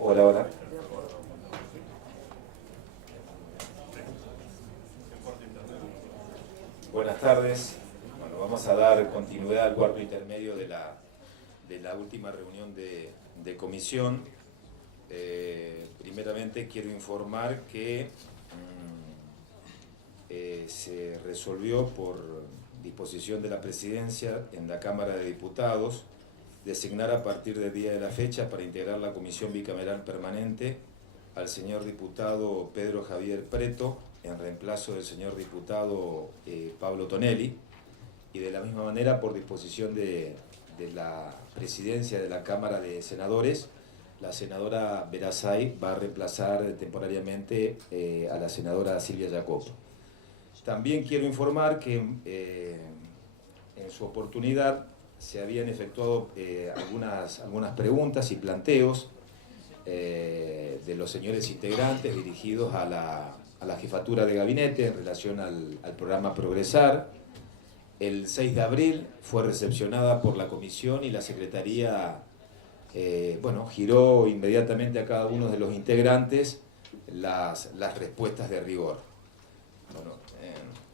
Hola, hola. Buenas tardes. Bueno, vamos a dar continuidad al cuarto intermedio de la última reunión de comisión. Primeramente quiero informar que se resolvió por disposición de la Presidencia en la Cámara de Diputados designar a partir del día de la fecha para integrar la Comisión Bicameral Permanente al señor diputado Pedro Javier Preto en reemplazo del señor diputado Pablo Tonelli, y de la misma manera por disposición de la Presidencia de la Cámara de Senadores, la senadora Verazay va a reemplazar temporariamente a la senadora Silvia Jacob. También quiero informar que en su oportunidad se habían efectuado algunas preguntas y planteos de los señores integrantes dirigidos a la jefatura de gabinete en relación al programa Progresar. El 6 de abril fue recepcionada por la comisión y la secretaría giró inmediatamente a cada uno de los integrantes las respuestas de rigor. Bueno,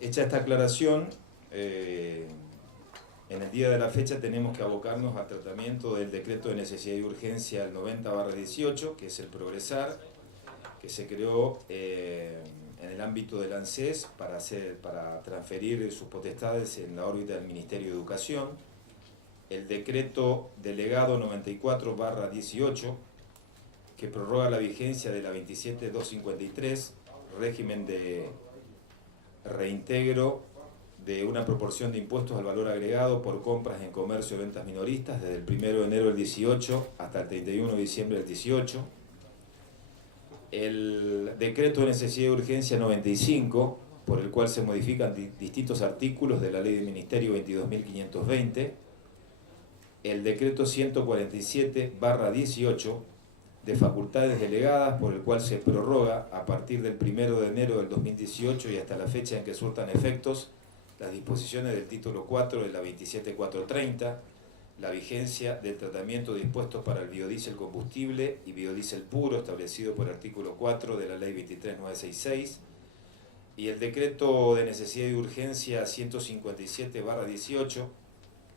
hecha esta aclaración, en el día de la fecha tenemos que abocarnos al tratamiento del decreto de necesidad y urgencia el 90/18, que es el Progresar, que se creó en el ámbito del ANSES para transferir sus potestades en la órbita del Ministerio de Educación. El decreto delegado 94/18, que prorroga la vigencia de la 27253, régimen de reintegro de una proporción de impuestos al valor agregado por compras en comercio de ventas minoristas desde el 1 de enero del 18 hasta el 31 de diciembre del 18. El decreto de necesidad y urgencia 95, por el cual se modifican distintos artículos de la Ley de Ministerio 22.520. El decreto 147/18, de facultades delegadas, por el cual se prorroga a partir del 1 de enero del 2018 y hasta la fecha en que surtan efectos las disposiciones del título 4 de la 27430, la vigencia del tratamiento de impuestos para el biodiesel combustible y biodiesel puro establecido por el artículo 4 de la ley 23966, y el decreto de necesidad y urgencia 157/18,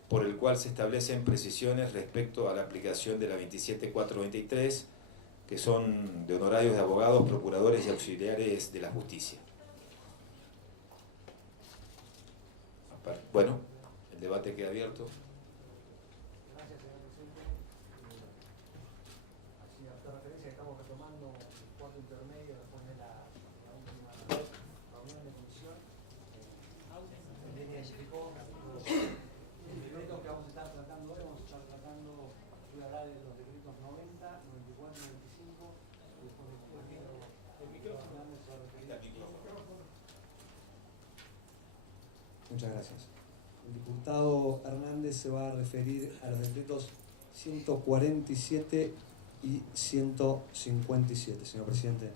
por el cual se establecen precisiones respecto a la aplicación de la 27423, que son de honorarios de abogados, procuradores y auxiliares de la justicia. Bueno, el debate queda abierto. Gracias, señor presidente. Así, a esta referencia estamos retomando el cuarto intermedio después de la última reunión de comisión. El decreto que vamos a estar tratando hoy, vamos a estar tratando, voy a hablar de los decretos 90, 94, 95, y después del micrófono. Muchas gracias. El diputado Hernández se va a referir a los decretos 147 y 157, señor presidente.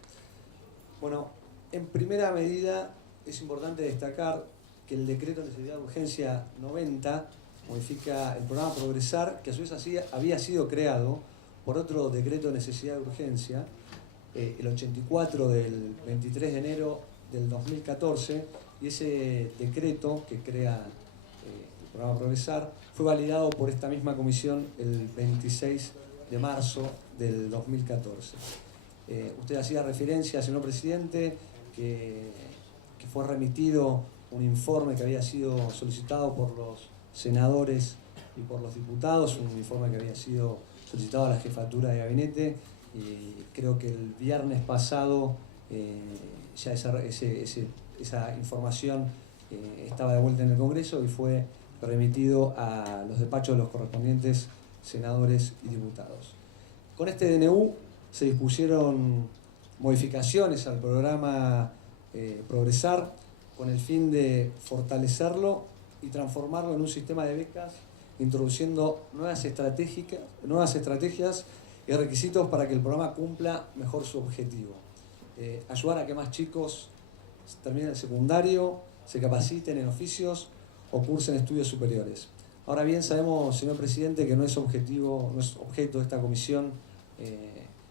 Bueno, en primera medida es importante destacar que el decreto de necesidad de urgencia 90 modifica el programa Progresar, que a su vez había sido creado por otro decreto de necesidad de urgencia, el 84 del 23 de enero del 2014, y ese decreto que crea el programa Progresar fue validado por esta misma comisión el 26 de marzo del 2014. Usted hacía referencia, señor presidente, que fue remitido un informe que había sido solicitado por los senadores y por los diputados, un informe que había sido solicitado a la jefatura de gabinete, y creo que el viernes pasado ya esa información estaba de vuelta en el Congreso y fue remitido a los despachos de los correspondientes senadores y diputados. Con este DNU se dispusieron modificaciones al programa Progresar con el fin de fortalecerlo y transformarlo en un sistema de becas, introduciendo nuevas estrategias y requisitos para que el programa cumpla mejor su objetivo. Ayudar a que más chicos terminen el secundario, se capaciten en oficios o cursen estudios superiores. Ahora bien, sabemos, señor presidente, que no es objeto de esta comisión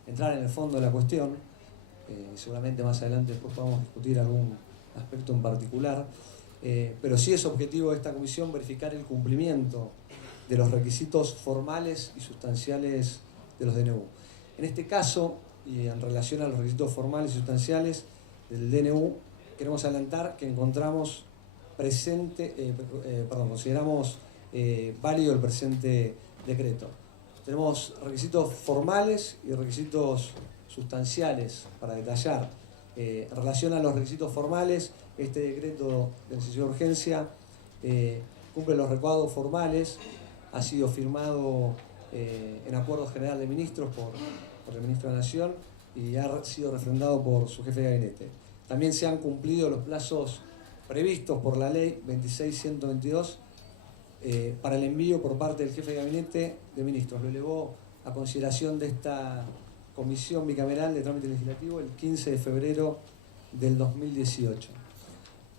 entrar en el fondo de la cuestión. Seguramente más adelante después podamos discutir algún aspecto en particular, pero sí es objetivo de esta comisión verificar el cumplimiento de los requisitos formales y sustanciales de los DNU. En este caso, y en relación a los requisitos formales y sustanciales del DNU, queremos adelantar que encontramos consideramos válido el presente decreto. Tenemos requisitos formales y requisitos sustanciales para detallar. En relación a los requisitos formales, este decreto de necesidad de urgencia cumple los recuadros formales, ha sido firmado en acuerdo general de ministros por el ministro de la Nación y ha sido refrendado por su jefe de gabinete. También se han cumplido los plazos previstos por la ley 26.122 para el envío por parte del jefe de gabinete de ministros. Lo elevó a consideración de esta comisión bicameral de trámite legislativo el 15 de febrero del 2018.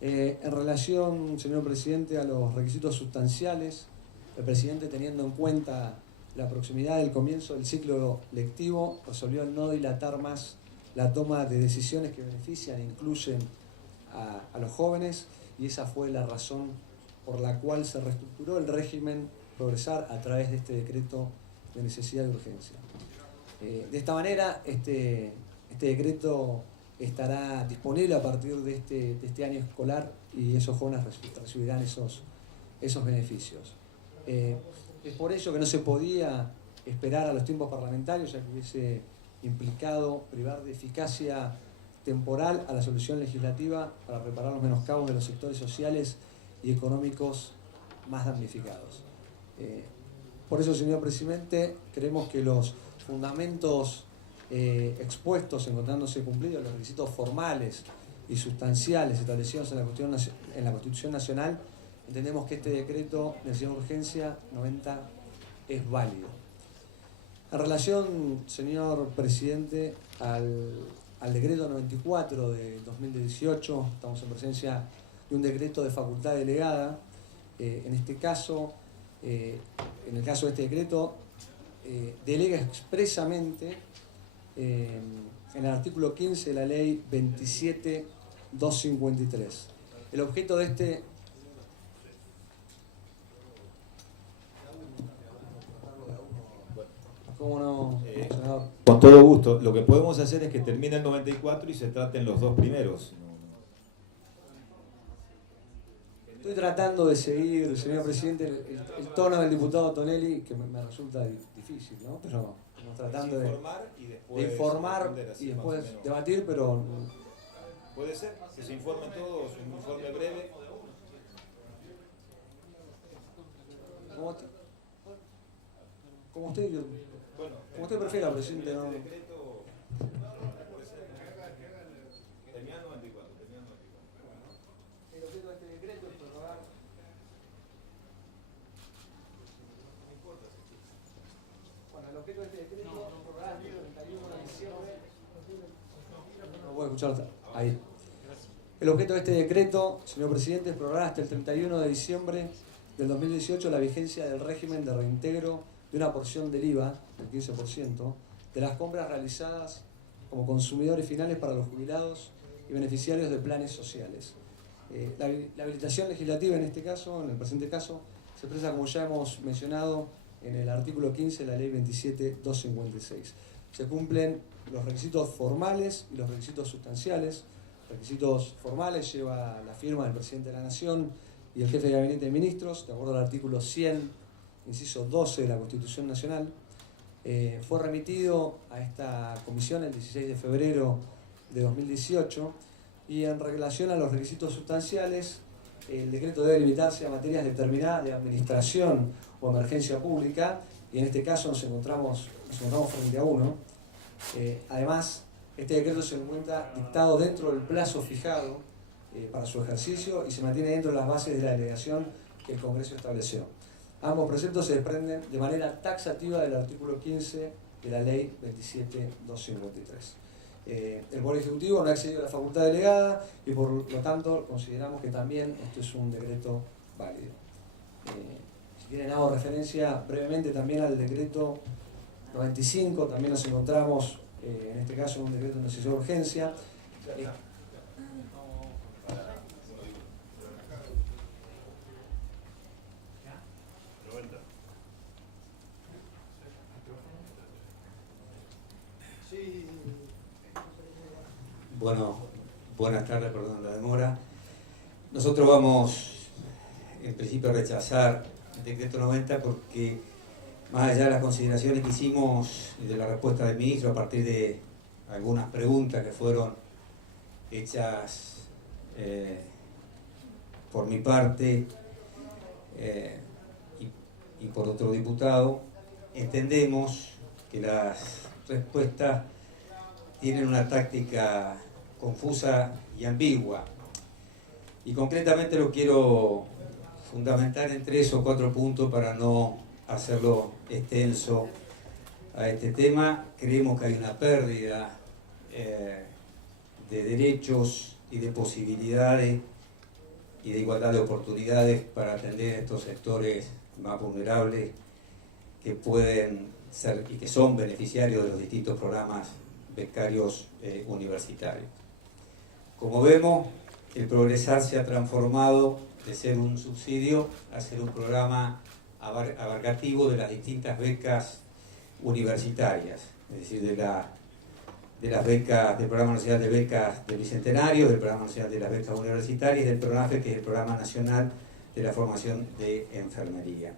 En relación, señor presidente, a los requisitos sustanciales, el presidente, teniendo en cuenta la proximidad del comienzo del ciclo lectivo, resolvió no dilatar más la toma de decisiones que benefician e incluyen a los jóvenes, y esa fue la razón por la cual se reestructuró el régimen Progresar a través de este decreto de necesidad de urgencia. De esta manera, este decreto estará disponible a partir de este año escolar y esos jóvenes recibirán esos beneficios. Es por ello que no se podía esperar a los tiempos parlamentarios, ya que hubiese implicado privar de eficacia temporal a la solución legislativa para reparar los menoscabos de los sectores sociales y económicos más damnificados. Por eso, señor presidente, creemos que los fundamentos expuestos, encontrándose cumplidos los requisitos formales y sustanciales establecidos en la Constitución Nacional, entendemos que este decreto de necesidad de urgencia 90 es válido. En relación, señor presidente, al decreto 94 de 2018, estamos en presencia de un decreto de facultad delegada. En este caso, en el caso de este decreto, delega expresamente en el artículo 15 de la ley 27.253. El objeto de este... ¿Cómo no, senador? Con todo gusto. Lo que podemos hacer es que termine el 94 y se traten los dos primeros. Estoy tratando de seguir, señor presidente, el tono del diputado Tonelli, que me resulta difícil, ¿no? Pero estamos tratando de informar y después debatir, pero... Puede ser que se informen todos, un informe breve. Como usted prefiera, presidente, ¿no? El objeto de este decreto es prorrogar el 31 de diciembre. No puedo escuchar ahí. El objeto de este decreto, señor presidente, es prorrogar hasta el 31 de diciembre del 2018 la vigencia del régimen de reintegro de una porción del IVA, del 15%, de las compras realizadas como consumidores finales para los jubilados y beneficiarios de planes sociales. La habilitación legislativa en este caso, en el presente caso, se expresa, como ya hemos mencionado, en el artículo 15 de la ley 27.256. Se cumplen los requisitos formales y los requisitos sustanciales. Requisitos formales lleva la firma del presidente de la Nación y el jefe de gabinete de ministros, de acuerdo al artículo 100, inciso 12 de la Constitución Nacional. Fue remitido a esta comisión el 16 de febrero de 2018 y en relación a los requisitos sustanciales, el decreto debe limitarse a materias determinadas de administración o emergencia pública, y en este caso nos encontramos frente a uno. Además, este decreto se encuentra dictado dentro del plazo fijado para su ejercicio y se mantiene dentro de las bases de la delegación que el Congreso estableció. Ambos preceptos se desprenden de manera taxativa del artículo 15 de la ley 27.253. El Poder Ejecutivo no ha accedido a la facultad delegada y por lo tanto consideramos que también esto es un decreto válido. Si quieren hago referencia brevemente también al decreto 95, también nos encontramos en este caso en un decreto de necesidad de urgencia. Bueno, buenas tardes, perdón la demora. Nosotros vamos, en principio, a rechazar el decreto 90 porque, más allá de las consideraciones que hicimos y de la respuesta del ministro a partir de algunas preguntas que fueron hechas por mi parte y por otro diputado, entendemos que las respuestas tienen una táctica confusa y ambigua. Y concretamente lo quiero fundamentar en 3 o 4 puntos para no hacerlo extenso a este tema. Creemos que hay una pérdida de derechos y de posibilidades y de igualdad de oportunidades para atender a estos sectores más vulnerables que pueden ser y que son beneficiarios de los distintos programas becarios universitarios. Como vemos, el Progresar se ha transformado de ser un subsidio a ser un programa abarcativo de las distintas becas universitarias, es decir, de las becas del Programa Nacional de Becas del Bicentenario, del Programa Nacional de las Becas Universitarias y del PRONAFE, que es el Programa Nacional de la Formación de Enfermería.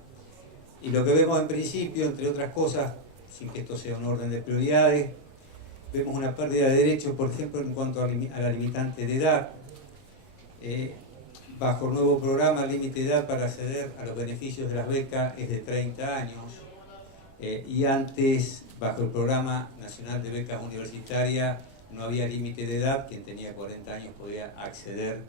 Y lo que vemos en principio, entre otras cosas, sin que esto sea un orden de prioridades, vemos una pérdida de derechos, por ejemplo, en cuanto a la limitante de edad. Bajo el nuevo programa, el límite de edad para acceder a los beneficios de las becas es de 30 años. Y antes, bajo el Programa Nacional de Becas Universitarias, no había límite de edad. Quien tenía 40 años podía acceder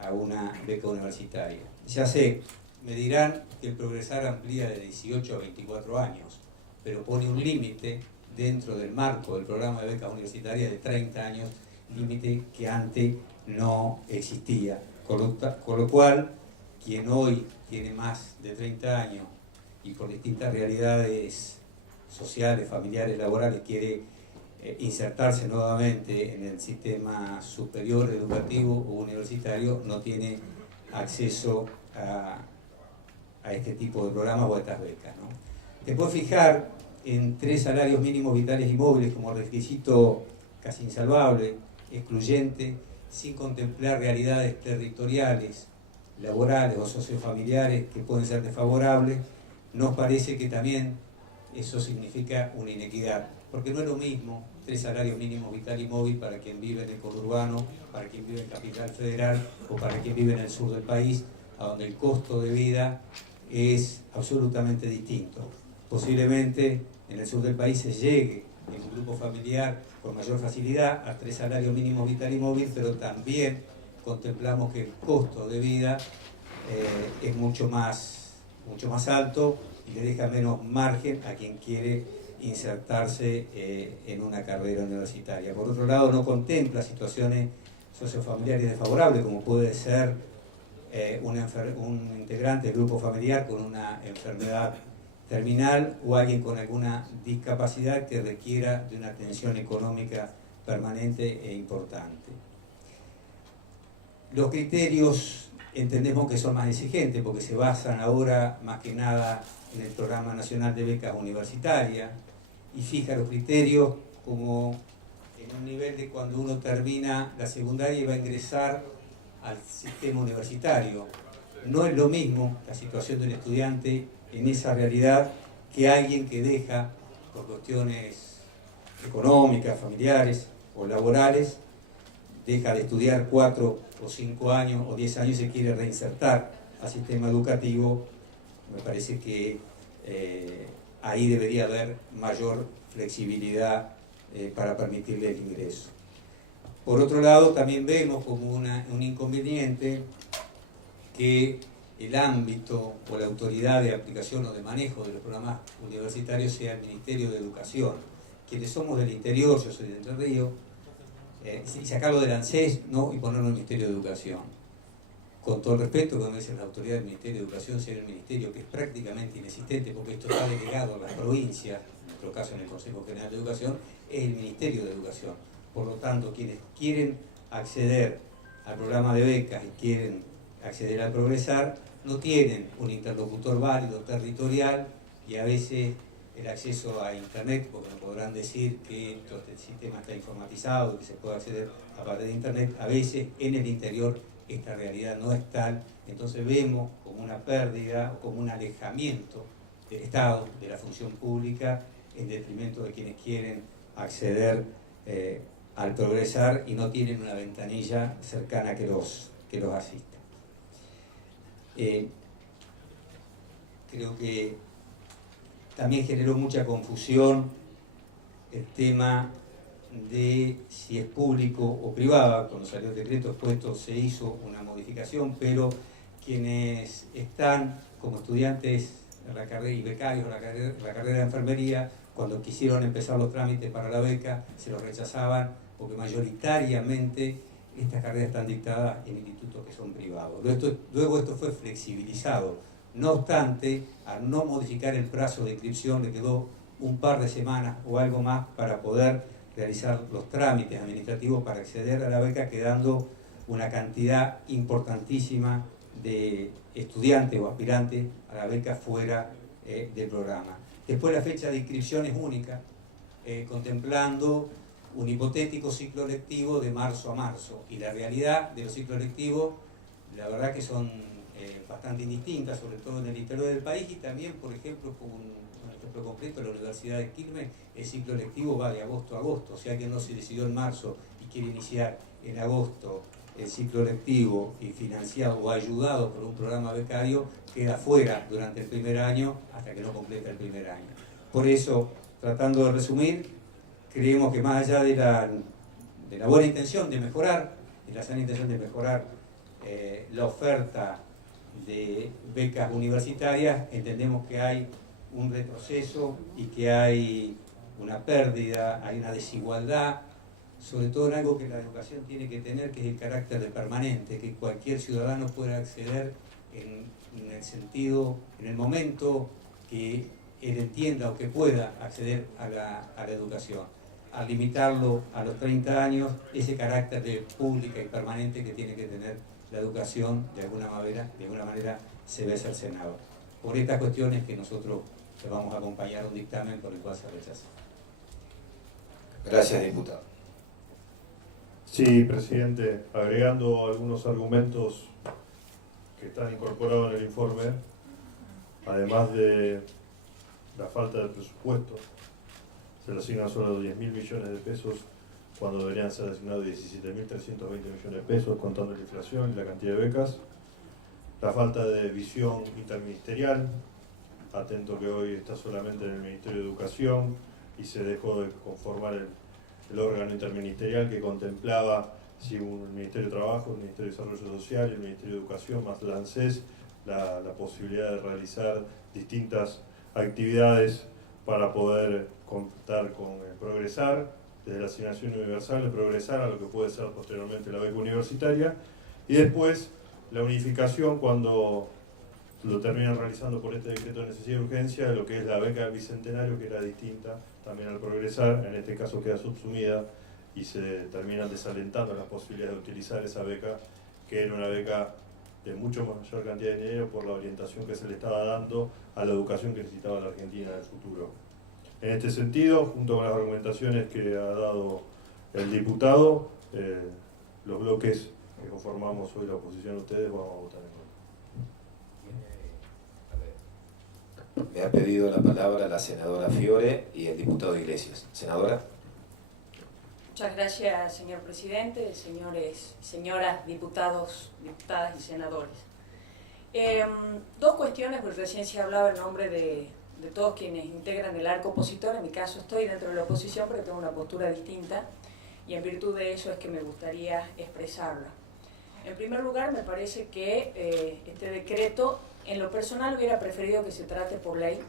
a una beca universitaria. Ya sé, me dirán que el Progresar amplía de 18 a 24 años, pero pone un límite dentro del marco del programa de becas universitarias de 30 años, límite que antes no existía. Con lo cual, quien hoy tiene más de 30 años y por distintas realidades sociales, familiares, laborales, quiere insertarse nuevamente en el sistema superior, educativo o universitario, no tiene acceso a este tipo de programas o a estas becas, ¿no? Después fijar en 3 salarios mínimos vitales y móviles como requisito casi insalvable, excluyente, sin contemplar realidades territoriales, laborales o sociofamiliares que pueden ser desfavorables, nos parece que también eso significa una inequidad, porque no es lo mismo 3 salarios mínimos vital y móvil para quien vive en el conurbano, para quien vive en Capital Federal o para quien vive en el sur del país, a donde el costo de vida es absolutamente distinto. Posiblemente en el sur del país se llegue en un grupo familiar con mayor facilidad a 3 salarios mínimos vital y móvil, pero también contemplamos que el costo de vida es mucho más alto y le deja menos margen a quien quiere insertarse en una carrera universitaria. Por otro lado, no contempla situaciones sociofamiliares desfavorables, como puede ser un integrante del grupo familiar con una enfermedad terminal o alguien con alguna discapacidad que requiera de una atención económica permanente e importante. Los criterios entendemos que son más exigentes porque se basan ahora más que nada en el Programa Nacional de Becas Universitarias y fija los criterios como en un nivel de cuando uno termina la secundaria y va a ingresar al sistema universitario. No es lo mismo la situación de un estudiante en esa realidad que alguien que deja, por cuestiones económicas, familiares o laborales, deja de estudiar 4 o 5 años o 10 años y se quiere reinsertar al sistema educativo. Me parece que ahí debería haber mayor flexibilidad para permitirle el ingreso. Por otro lado, también vemos como un inconveniente que el ámbito o la autoridad de aplicación o de manejo de los programas universitarios sea el Ministerio de Educación. Quienes somos del interior, yo soy de Entre Ríos, y sacarlo del ANSES, ¿no? Y ponerlo en el Ministerio de Educación. con todo el respeto, como dicen la autoridad del Ministerio de Educación, sea el Ministerio, que es prácticamente inexistente porque esto está delegado a las provincias, en nuestro caso en el Consejo General de Educación, es el Ministerio de Educación. Por lo tanto, quienes quieren acceder al programa de becas y quieren acceder al Progresar, no tienen un interlocutor válido territorial y a veces el acceso a Internet, porque me podrán decir que todo este sistema está informatizado, que se puede acceder a partir de Internet, a veces en el interior esta realidad no es tal, entonces vemos como una pérdida o como un alejamiento del Estado, de la función pública, en detrimento de quienes quieren acceder al Progresar y no tienen una ventanilla cercana que los asista. Creo que también generó mucha confusión el tema de si es público o privado. Cuando salió el decreto expuesto se hizo una modificación, pero quienes están como estudiantes en la carrera y becarios en la carrera de enfermería, cuando quisieron empezar los trámites para la beca, se los rechazaban porque mayoritariamente estas carreras están dictadas en institutos que son privados. Luego esto fue flexibilizado. No obstante, al no modificar el plazo de inscripción, le quedó un par de semanas o algo más para poder realizar los trámites administrativos para acceder a la beca, quedando una cantidad importantísima de estudiantes o aspirantes a la beca fuera del programa. Después la fecha de inscripción es única, contemplando un hipotético ciclo lectivo de marzo a marzo, y la realidad de los ciclos lectivos, la verdad que son bastante indistintas, sobre todo en el interior del país, y también, por ejemplo, con un ejemplo concreto, la Universidad de Quilmes, el ciclo lectivo va de agosto a agosto, o sea que no se decidió en marzo y quiere iniciar en agosto el ciclo lectivo y financiado o ayudado por un programa becario, queda fuera durante el primer año hasta que no completa el primer año. Por eso, tratando de resumir, creemos que más allá de la buena intención de mejorar, de la sana intención de mejorar la oferta de becas universitarias, entendemos que hay un retroceso y que hay una pérdida, hay una desigualdad, sobre todo en algo que la educación tiene que tener, que es el carácter de permanente, que cualquier ciudadano pueda acceder en el sentido, en el momento que él entienda o que pueda acceder a la educación. Al limitarlo a los 30 años, ese carácter de pública y permanente que tiene que tener la educación, de alguna manera se ve cercenado. Por estas cuestiones que nosotros le vamos a acompañar un dictamen por el cual se rechaza. Gracias, diputado. Sí, presidente, agregando algunos argumentos que están incorporados en el informe, además de la falta de presupuesto, se le asignan solo 10.000 millones de pesos cuando deberían ser asignados 17.320 millones de pesos, contando la inflación y la cantidad de becas. La falta de visión interministerial, atento que hoy está solamente en el Ministerio de Educación y se dejó de conformar el órgano interministerial que contemplaba si el Ministerio de Trabajo, el Ministerio de Desarrollo Social y el Ministerio de Educación más la ANSES, la posibilidad de realizar distintas actividades para poder contar con el Progresar, desde la asignación universal, el Progresar a lo que puede ser posteriormente la beca universitaria, y después la unificación cuando lo terminan realizando por este decreto de necesidad y urgencia de lo que es la beca del Bicentenario, que era distinta también al Progresar, en este caso queda subsumida y se terminan desalentando las posibilidades de utilizar esa beca, que era una beca de mucho mayor cantidad de dinero por la orientación que se le estaba dando a la educación que necesitaba la Argentina en el futuro. En este sentido, junto con las argumentaciones que ha dado el diputado, los bloques que conformamos hoy la oposición, ustedes vamos a votar en contra. Me ha pedido la palabra la senadora Fiore y el diputado Iglesias. Senadora. Muchas gracias, señor presidente, señores, señoras, diputados, diputadas y senadores. Dos cuestiones, porque recién se hablaba en nombre de todos quienes integran el arco opositor. En mi caso estoy dentro de la oposición, pero tengo una postura distinta y en virtud de eso es que me gustaría expresarla. En primer lugar, me parece que este decreto, en lo personal, hubiera preferido que se trate por ley.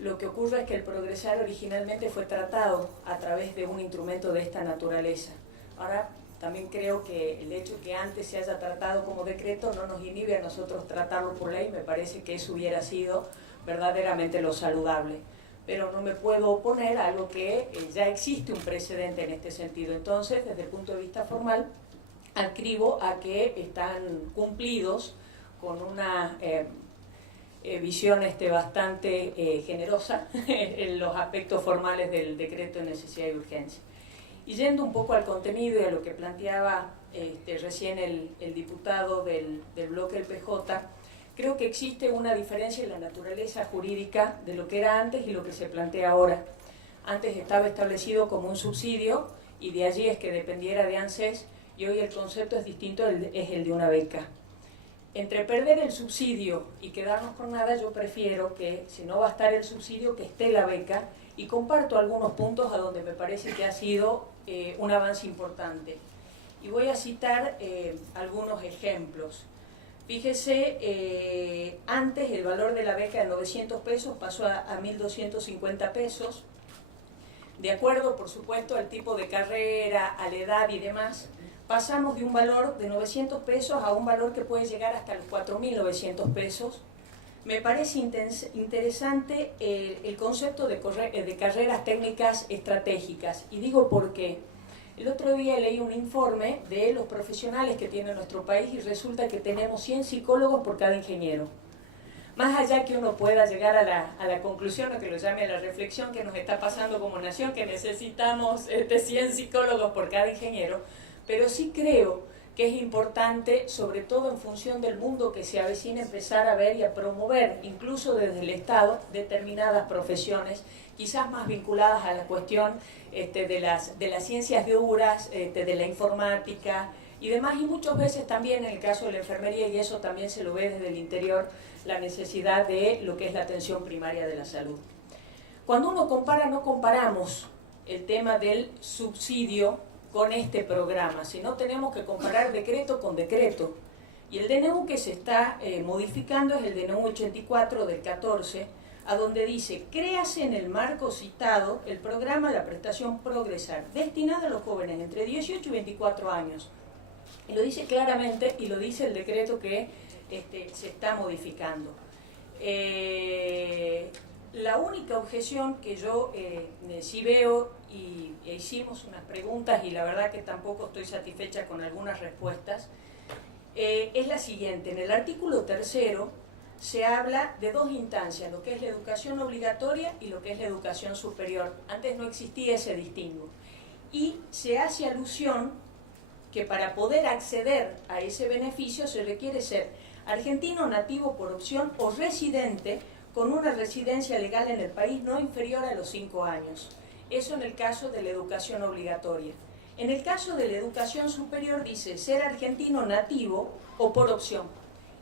Lo que ocurre es que el Progresar originalmente fue tratado a través de un instrumento de esta naturaleza. Ahora también creo que el hecho que antes se haya tratado como decreto no nos inhibe a nosotros tratarlo por ley. Me parece que eso hubiera sido verdaderamente lo saludable. Pero no me puedo oponer a algo que ya existe un precedente en este sentido. Entonces, desde el punto de vista formal, adscribo a que están cumplidos con una visión bastante generosa en los aspectos formales del decreto de necesidad y urgencia. Y yendo un poco al contenido y a lo que planteaba recién el diputado del bloque del PJ, creo que existe una diferencia en la naturaleza jurídica de lo que era antes y lo que se plantea ahora. Antes estaba establecido como un subsidio y de allí es que dependiera de ANSES, y hoy el concepto es distinto, es el de una beca. Entre perder el subsidio y quedarnos con nada, yo prefiero que, si no va a estar el subsidio, que esté la beca, y comparto algunos puntos a donde me parece que ha sido un avance importante. Y voy a citar algunos ejemplos. Fíjese, antes el valor de la beca de 900 pesos pasó a 1.250 pesos, de acuerdo, por supuesto, al tipo de carrera, a la edad y demás. Pasamos de un valor de 900 pesos a un valor que puede llegar hasta los 4.900 pesos. Me parece interesante el concepto de carreras técnicas estratégicas, y digo por qué. El otro día leí un informe de los profesionales que tiene nuestro país y resulta que tenemos 100 psicólogos por cada ingeniero. Más allá que uno pueda llegar a la conclusión, o que lo llame a la reflexión, que nos está pasando como nación, que necesitamos 100 psicólogos por cada ingeniero, pero sí creo que es importante, sobre todo en función del mundo que se avecina, empezar a ver y a promover, incluso desde el Estado, determinadas profesiones, quizás más vinculadas a la cuestión de las ciencias duras, de la informática y demás, y muchas veces también en el caso de la enfermería, y eso también se lo ve desde el interior, la necesidad de lo que es la atención primaria de la salud. Cuando uno compara, no comparamos el tema del subsidio con este programa, sino tenemos que comparar decreto con decreto. Y el DNU que se está modificando es el DNU 84 del 14, a donde dice: créase en el marco citado el programa La Prestación Progresar, destinado a los jóvenes entre 18 y 24 años. Y lo dice claramente, y lo dice el decreto que se está modificando. La única objeción que yo sí veo, y hicimos unas preguntas y la verdad que tampoco estoy satisfecha con algunas respuestas, es la siguiente. En el artículo 3º se habla de dos instancias, lo que es la educación obligatoria y lo que es la educación superior. Antes no existía ese distingo. Y se hace alusión que para poder acceder a ese beneficio se requiere ser argentino nativo por opción o residente con una residencia legal en el país no inferior a los 5 años. Eso en el caso de la educación obligatoria. En el caso de la educación superior dice ser argentino nativo o por opción,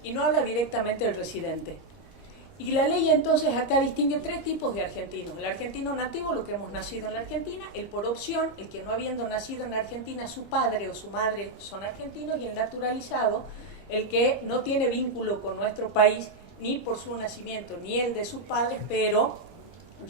y no habla directamente del residente. Y la ley entonces acá distingue 3 tipos de argentinos. El argentino nativo, lo que hemos nacido en la Argentina; el por opción, el que no habiendo nacido en la Argentina, su padre o su madre son argentinos; y el naturalizado, el que no tiene vínculo con nuestro país ni por su nacimiento ni el de sus padres, pero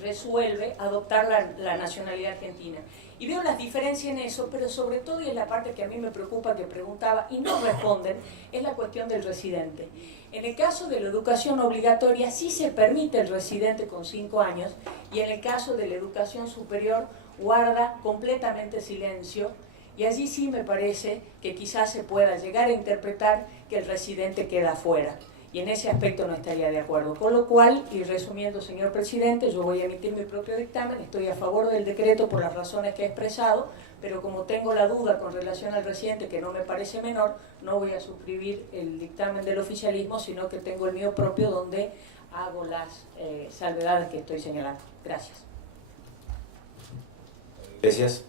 resuelve adoptar la nacionalidad argentina. Y veo las diferencias en eso, pero sobre todo, y es la parte que a mí me preocupa, que preguntaba y no responden, es la cuestión del residente. En el caso de la educación obligatoria sí se permite el residente con 5 años, y en el caso de la educación superior guarda completamente silencio, y allí sí me parece que quizás se pueda llegar a interpretar que el residente queda afuera. Y en ese aspecto no estaría de acuerdo. Con lo cual, y resumiendo, señor presidente, yo voy a emitir mi propio dictamen. Estoy a favor del decreto por las razones que he expresado, pero como tengo la duda con relación al residente, que no me parece menor, no voy a suscribir el dictamen del oficialismo, sino que tengo el mío propio donde hago las salvedades que estoy señalando. Gracias. Gracias.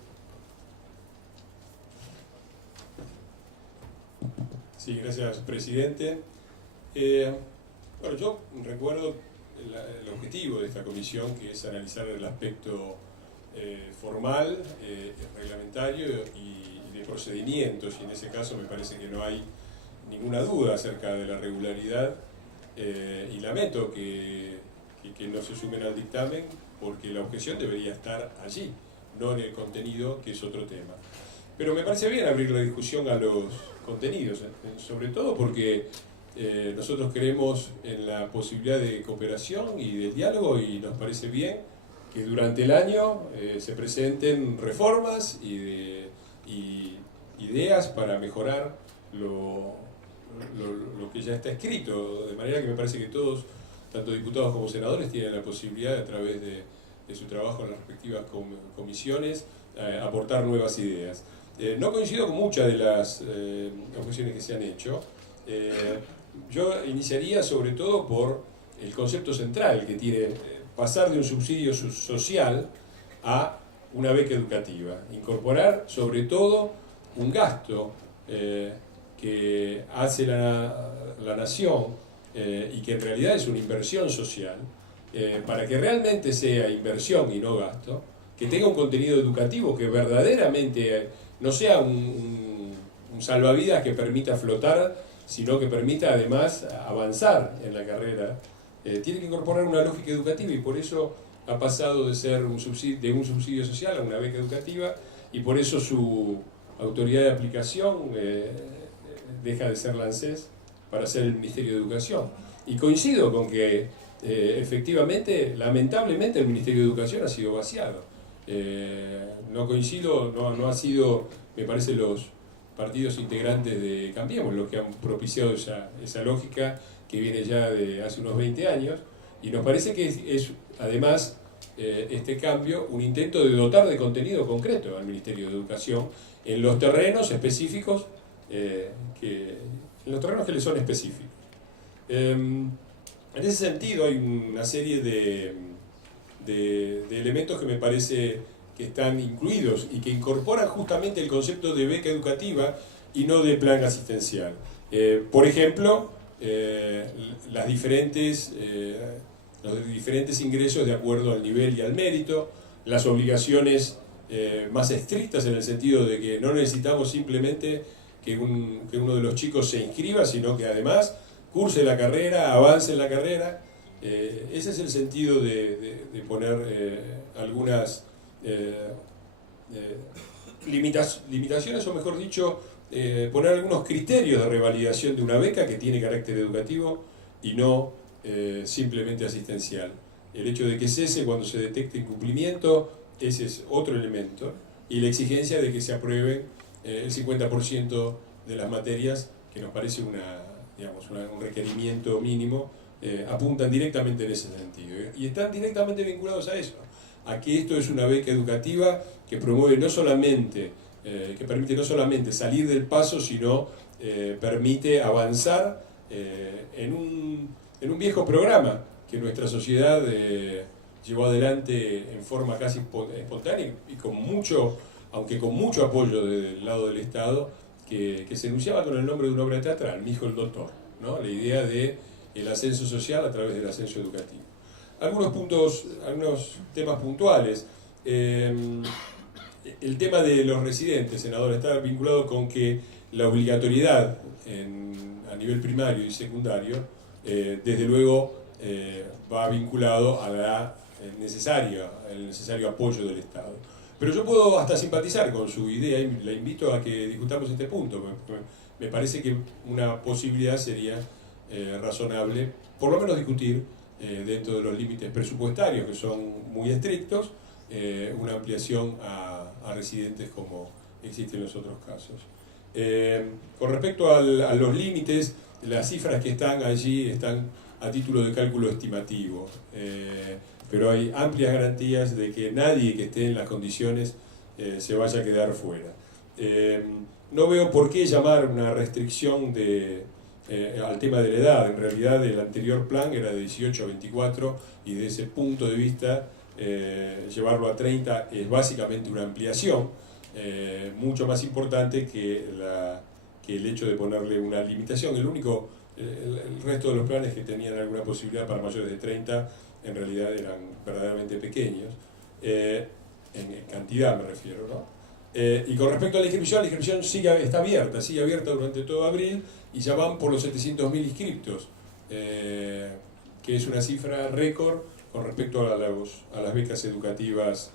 Sí, gracias, presidente. Bueno, yo recuerdo el objetivo de esta comisión, que es analizar el aspecto formal, reglamentario y de procedimientos, y en ese caso me parece que no hay ninguna duda acerca de la regularidad, y lamento que no se sumen al dictamen, porque la objeción debería estar allí, no en el contenido, que es otro tema. pero me parece bien abrir la discusión a los contenidos, sobre todo porque nosotros creemos en la posibilidad de cooperación y de diálogo, y nos parece bien que durante el año se presenten reformas y ideas para mejorar lo que ya está escrito, de manera que me parece que todos, tanto diputados como senadores, tienen la posibilidad, a través de su trabajo en las respectivas comisiones, aportar nuevas ideas. No coincido con muchas de las objeciones que se han hecho. Yo iniciaría sobre todo por el concepto central que tiene pasar de un subsidio social a una beca educativa, incorporar sobre todo un gasto que hace la nación y que en realidad es una inversión social, para que realmente sea inversión y no gasto, que tenga un contenido educativo que verdaderamente no sea un salvavidas que permita flotar, sino que permita además avanzar en la carrera. Tiene que incorporar una lógica educativa, y por eso ha pasado de ser un subsidio social a una beca educativa, y por eso su autoridad de aplicación deja de ser la ANSES para ser el Ministerio de Educación. Y coincido con que efectivamente, lamentablemente, el Ministerio de Educación ha sido vaciado. No coincido, no ha sido, me parece, los partidos integrantes de Cambiemos los que han propiciado esa lógica que viene ya de hace unos 20 años, y nos parece que es además este cambio un intento de dotar de contenido concreto al Ministerio de Educación en los terrenos específicos, en los terrenos que le son específicos. En ese sentido hay una serie de elementos que me parece que están incluidos y que incorporan justamente el concepto de beca educativa y no de plan asistencial. Por ejemplo, los diferentes ingresos de acuerdo al nivel y al mérito, las obligaciones más estrictas en el sentido de que no necesitamos simplemente que uno de los chicos se inscriba, sino que además curse la carrera, avance en la carrera. Ese es el sentido de poner algunas limitaciones, o mejor dicho, poner algunos criterios de revalidación de una beca que tiene carácter educativo y no simplemente asistencial. El hecho de que cese cuando se detecte incumplimiento, ese es otro elemento, y la exigencia de que se apruebe el 50% de las materias, que nos parece un requerimiento mínimo, apuntan directamente en ese sentido, y están directamente vinculados a eso, a que esto es una beca educativa que promueve no solamente, que permite no solamente salir del paso, sino permite avanzar en un viejo programa que nuestra sociedad llevó adelante en forma casi espontánea y aunque con mucho apoyo del lado del Estado, que se enunciaba con el nombre de una obra teatral, Mi hijo el doctor, ¿no? La idea de el ascenso social a través del ascenso educativo. Algunos temas puntuales. El tema de los residentes, senador, está vinculado con que la obligatoriedad a nivel primario y secundario, desde luego, va vinculado a el necesario apoyo del Estado. Pero yo puedo hasta simpatizar con su idea y la invito a que discutamos este punto. Me parece que una posibilidad sería razonable, por lo menos discutir, dentro de los límites presupuestarios que son muy estrictos, una ampliación a residentes como existe en los otros casos. Con respecto a los límites, las cifras que están allí están a título de cálculo estimativo, pero hay amplias garantías de que nadie que esté en las condiciones se vaya a quedar fuera. No veo por qué llamar una restricción al tema de la edad. En realidad el anterior plan era de 18 a 24, y de ese punto de vista llevarlo a 30 es básicamente una ampliación, mucho más importante que el hecho de ponerle una limitación. El resto de los planes que tenían alguna posibilidad para mayores de 30 en realidad eran verdaderamente pequeños, en cantidad me refiero, ¿no? Y con respecto a la inscripción está abierta durante todo abril, y ya van por los 700.000 inscriptos, que es una cifra récord con respecto a las becas educativas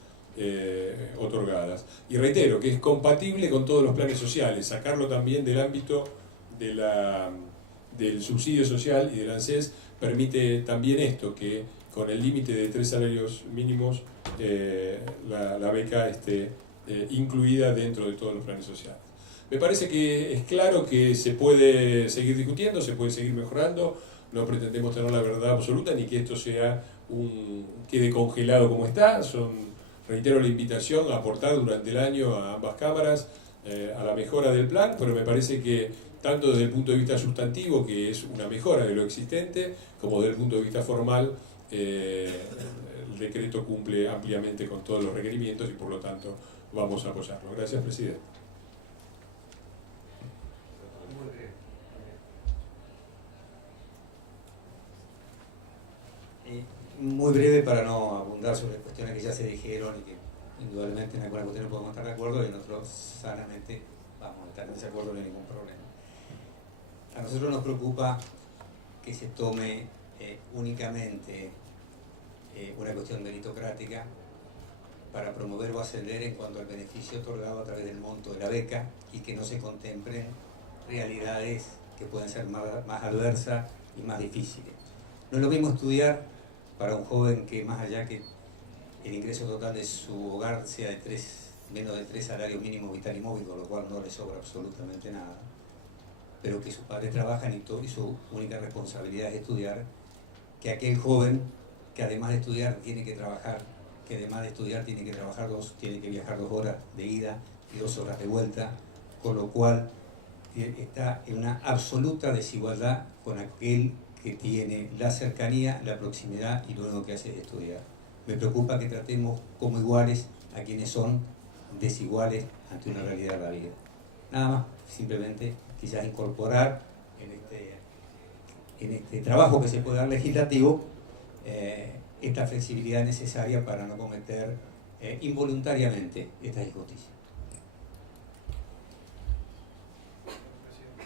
otorgadas. Y reitero que es compatible con todos los planes sociales, sacarlo también del ámbito del subsidio social y del ANSES permite también esto, que con el límite de 3 salarios mínimos la beca esté incluida dentro de todos los planes sociales. Me parece que es claro que se puede seguir discutiendo, se puede seguir mejorando, no pretendemos tener la verdad absoluta ni que esto quede congelado como está. Reitero la invitación a aportar durante el año a ambas cámaras a la mejora del plan, pero me parece que tanto desde el punto de vista sustantivo, que es una mejora de lo existente, como desde el punto de vista formal, el decreto cumple ampliamente con todos los requerimientos y por lo tanto vamos a apoyarlo. Gracias, presidente. Muy breve para no abundar sobre cuestiones que ya se dijeron y que indudablemente en algunas cuestiones podemos estar de acuerdo y en otros sanamente vamos a estar en desacuerdo, no hay ningún problema. A nosotros nos preocupa que se tome únicamente una cuestión meritocrática para promover o ascender en cuanto al beneficio otorgado a través del monto de la beca y que no se contemplen realidades que pueden ser más adversas y más difíciles. No es lo mismo estudiar para un joven que más allá que el ingreso total de su hogar sea de menos de 3 salarios mínimos vital y móvil, con lo cual no le sobra absolutamente nada, pero que sus padres trabajan y su única responsabilidad es estudiar, que aquel joven que además de estudiar tiene que trabajar, que además de estudiar tiene que viajar 2 horas de ida y 2 horas de vuelta, con lo cual está en una absoluta desigualdad con aquel que tiene la cercanía, la proximidad y lo único que hace es estudiar. Me preocupa que tratemos como iguales a quienes son desiguales ante una realidad de la vida. Nada más, simplemente quizás incorporar en este trabajo que se puede dar legislativo esta flexibilidad necesaria para no cometer involuntariamente esta injusticia.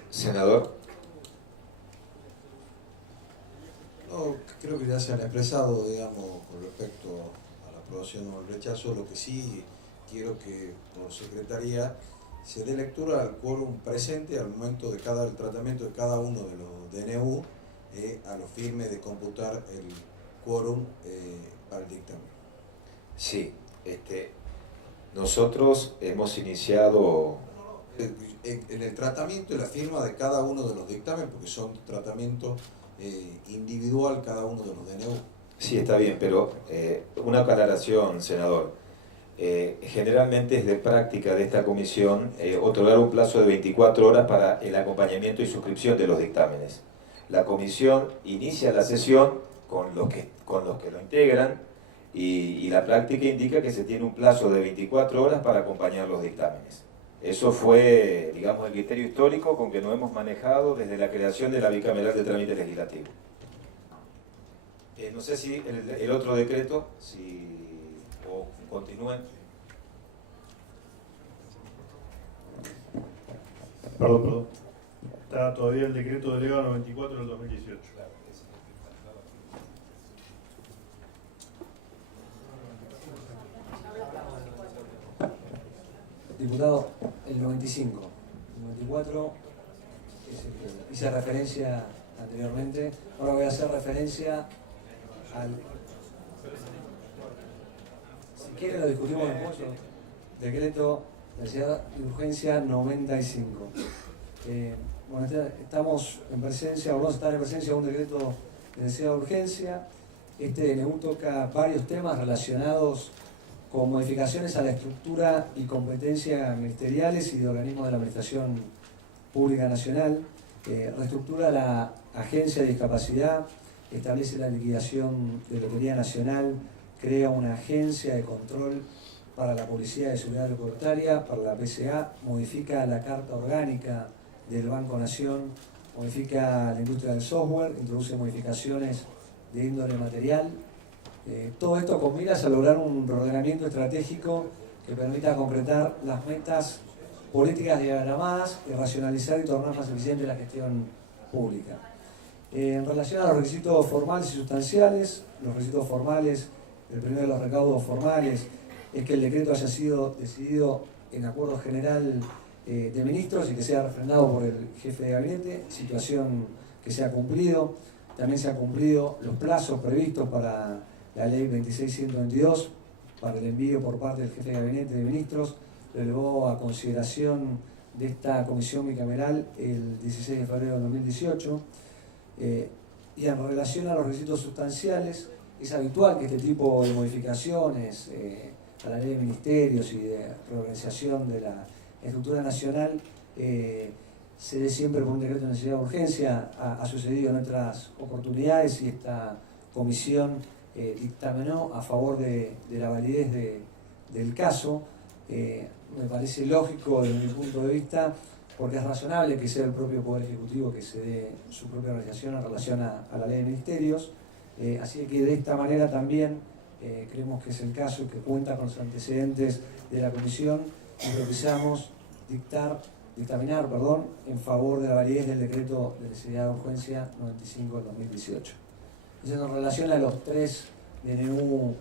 Senador. No, creo que ya se han expresado, digamos, con respecto a la aprobación o el rechazo. Lo que sí quiero que por secretaría se dé lectura al quórum presente al momento del tratamiento de cada uno de los DNU, a los firmes de computar el quórum para el dictamen. Sí, nosotros hemos iniciado... En el tratamiento y la firma de cada uno de los dictámenes, porque son tratamientos individual cada uno de los DNU. Sí, está bien, pero una aclaración, senador. Generalmente es de práctica de esta comisión otorgar un plazo de 24 horas para el acompañamiento y suscripción de los dictámenes. La comisión inicia la sesión con los que lo integran y la práctica indica que se tiene un plazo de 24 horas para acompañar los dictámenes. Eso fue, digamos, el criterio histórico con que nos hemos manejado desde la creación de la bicameral de trámite legislativo. No sé si el otro decreto, o continúen. Perdón. Está todavía el decreto delegado 94 del 2018. Diputado, el 95, el 94, es el que hice referencia anteriormente. Ahora voy a hacer referencia al... Si quieren lo discutimos después. Decreto de necesidad de urgencia 95. Bueno, estamos en presencia, o vamos a estar en presencia de un decreto de necesidad de urgencia. Este DNU toca varios temas relacionados con modificaciones a la estructura y competencia ministeriales y de organismos de la Administración Pública Nacional, reestructura la Agencia de Discapacidad, establece la liquidación de Lotería Nacional, crea una agencia de control para la Policía de Seguridad Aeroportuaria, para la PSA, modifica la Carta Orgánica del Banco Nación, modifica la industria del software, introduce modificaciones de índole material. Todo esto con miras a lograr un reordenamiento estratégico que permita concretar las metas políticas diagramadas y racionalizar y tornar más eficiente la gestión pública. En relación a los requisitos formales y sustanciales, los requisitos formales, el primero de los recaudos formales es que el decreto haya sido decidido en acuerdo general de ministros y que sea refrendado por el jefe de gabinete, situación que se ha cumplido. También se han cumplido los plazos previstos para la ley 2622, para el envío por parte del jefe de gabinete de ministros. Lo elevó a consideración de esta comisión bicameral el 16 de febrero de 2018. Y en relación a los requisitos sustanciales, es habitual que este tipo de modificaciones a la ley de ministerios y de reorganización de la estructura nacional se dé siempre por un decreto de necesidad de urgencia. Ha sucedido en otras oportunidades y esta comisión dictaminó a favor de la validez del caso. Me parece lógico desde mi punto de vista, porque es razonable que sea el propio Poder Ejecutivo que se dé su propia organización en relación a la ley de ministerios. Así que de esta manera también creemos que es el caso que cuenta con los antecedentes de la comisión y priorizamos dictaminar en favor de la validez del decreto de necesidad de urgencia 95 del 2018. Eso en relación a los 3 DNU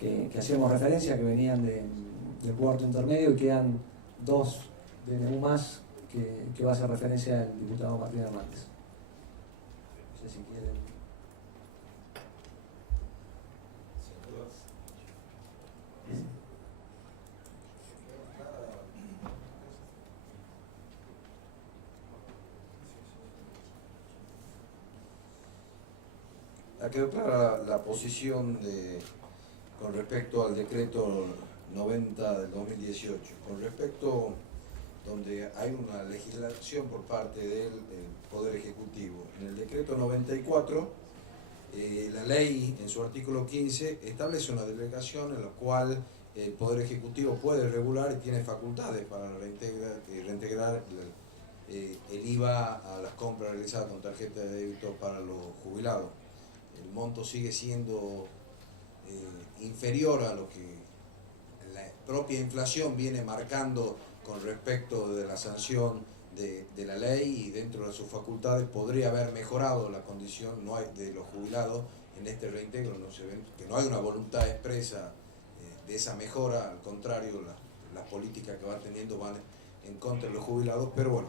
que hacíamos referencia, que venían del cuarto intermedio, y quedan 2 DNU más que va a hacer referencia el diputado Martín Hernández. No sé si quieren. Ha quedado clara la posición con respecto al decreto 90 del 2018. Con respecto donde hay una legislación por parte del Poder Ejecutivo. En el decreto 94, la ley en su artículo 15 establece una delegación en la cual el Poder Ejecutivo puede regular y tiene facultades para reintegrar el IVA a las compras realizadas con tarjeta de débito para los jubilados. El monto sigue siendo inferior a lo que la propia inflación viene marcando con respecto de la sanción de la ley, y dentro de sus facultades podría haber mejorado la condición de los jubilados en este reintegro. No se ve que no hay una voluntad expresa de esa mejora, al contrario, las políticas que va teniendo van en contra de los jubilados, pero bueno,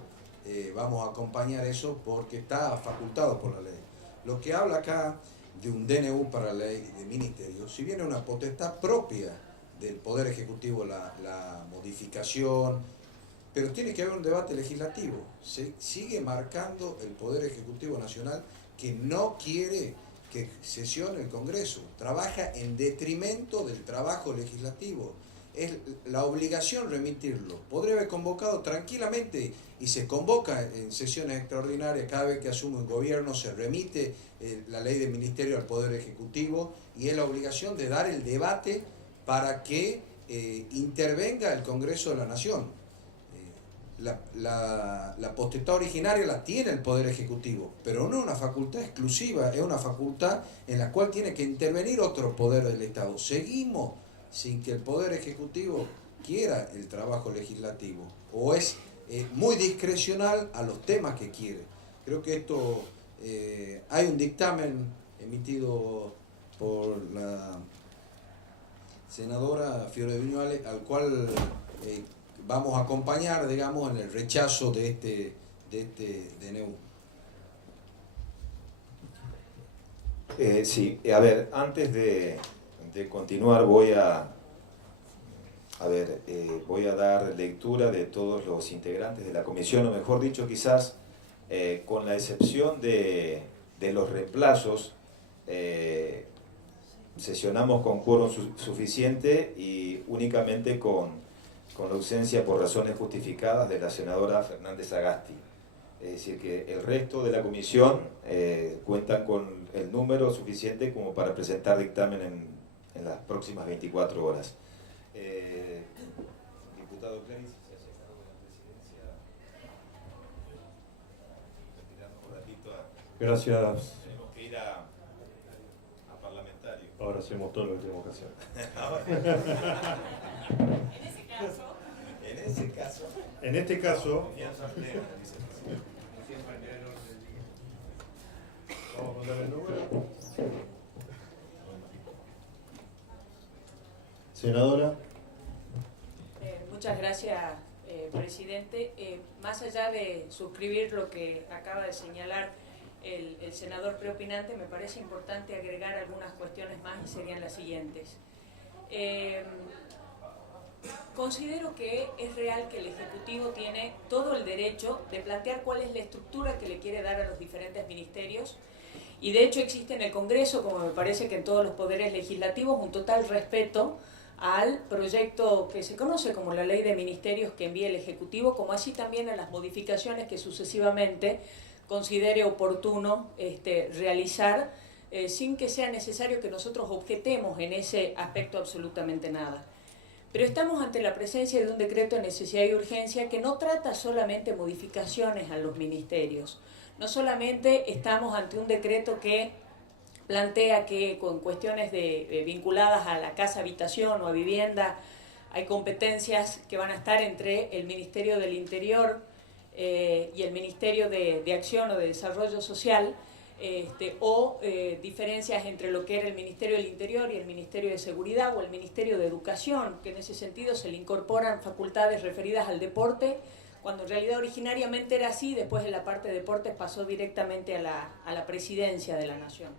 vamos a acompañar eso porque está facultado por la ley. Lo que habla acá de un DNU para la ley de ministerios, si bien es una potestad propia del Poder Ejecutivo la modificación, pero tiene que haber un debate legislativo. Se sigue marcando el Poder Ejecutivo Nacional que no quiere que sesione el Congreso, trabaja en detrimento del trabajo legislativo. Es la obligación remitirlo. Podría haber convocado tranquilamente, y se convoca en sesiones extraordinarias cada vez que asume un gobierno, se remite la ley de ministerio al Poder Ejecutivo, y es la obligación de dar el debate para que intervenga el Congreso de la Nación. La potestad originaria la tiene el Poder Ejecutivo, pero no es una facultad exclusiva, es una facultad en la cual tiene que intervenir otro poder del Estado. Seguimos sin que el Poder Ejecutivo quiera el trabajo legislativo, o es muy discrecional a los temas que quiere. Creo que esto, hay un dictamen emitido por la senadora Fiore Viñuales, al cual vamos a acompañar, digamos, en el rechazo de este DNU. Sí, a ver, antes de continuar voy a dar lectura de todos los integrantes de la comisión, o mejor dicho, quizás con la excepción de los reemplazos, sesionamos con quórum suficiente y únicamente con la ausencia por razones justificadas de la senadora Fernández Agasti. Es decir, que el resto de la comisión cuentan con el número suficiente como para presentar dictamen en las próximas 24 horas. Diputado Klein, se ha llegado a la presidencia. Retiramos un ratito Gracias. tenemos que ir a parlamentario. Ahora hacemos todo lo que tenemos que hacer. En este caso, vamos a contar el número. Senadora. Muchas gracias, presidente. Más allá de suscribir lo que acaba de señalar el senador preopinante, me parece importante agregar algunas cuestiones más y serían las siguientes. Considero que es real que el Ejecutivo tiene todo el derecho de plantear cuál es la estructura que le quiere dar a los diferentes ministerios, y de hecho existe en el Congreso, como me parece que en todos los poderes legislativos, un total respeto al proyecto que se conoce como la Ley de Ministerios que envía el Ejecutivo, como así también a las modificaciones que sucesivamente considere oportuno realizar, sin que sea necesario que nosotros objetemos en ese aspecto absolutamente nada. Pero estamos ante la presencia de un decreto de necesidad y urgencia que no trata solamente modificaciones a los ministerios. No solamente estamos ante un decreto que plantea que con cuestiones vinculadas a la casa habitación o a vivienda hay competencias que van a estar entre el Ministerio del Interior y el Ministerio de Acción o de Desarrollo Social, diferencias entre lo que era el Ministerio del Interior y el Ministerio de Seguridad o el Ministerio de Educación, que en ese sentido se le incorporan facultades referidas al deporte, cuando en realidad originariamente era así, después de la parte de deportes pasó directamente a la presidencia de la Nación.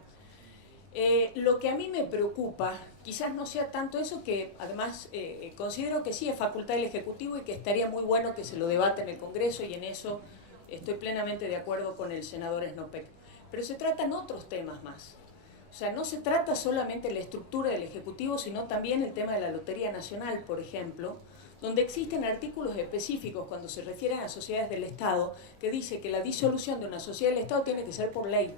Lo que a mí me preocupa, quizás no sea tanto eso, que además considero que sí es facultad del Ejecutivo y que estaría muy bueno que se lo debate en el Congreso, y en eso estoy plenamente de acuerdo con el senador Snopek. Pero se tratan otros temas más. O sea, no se trata solamente la estructura del Ejecutivo, sino también el tema de la Lotería Nacional, por ejemplo, donde existen artículos específicos cuando se refieren a sociedades del Estado, que dice que la disolución de una sociedad del Estado tiene que ser por ley.